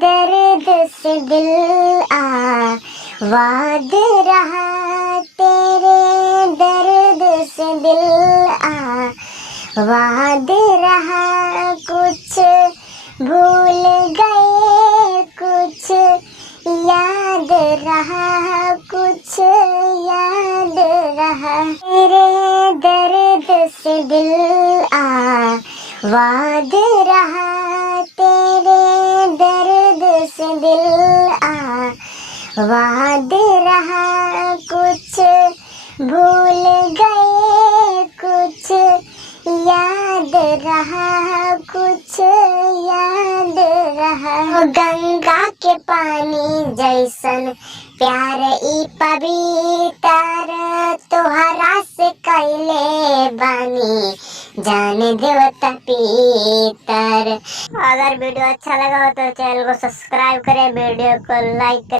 दर्द से दिल आवाज रहा, तेरे दर्द से दिल आवाज रहा। कुछ भूल गए, कुछ याद रहा, कुछ याद रहा। तेरे दर्द से दिल आवाज रहा, तेरे दर्द से दिल आवाज रहा। कुछ भूल गए, कुछ याद रहा, कुछ याद रहा। गंगा के पानी जैसन प्यार ई पवित्र, तोहरा से कैले बानी जाने देवता पितर। अगर वीडियो अच्छा लगा हो तो चैनल को सब्सक्राइब करें, वीडियो को लाइक करें।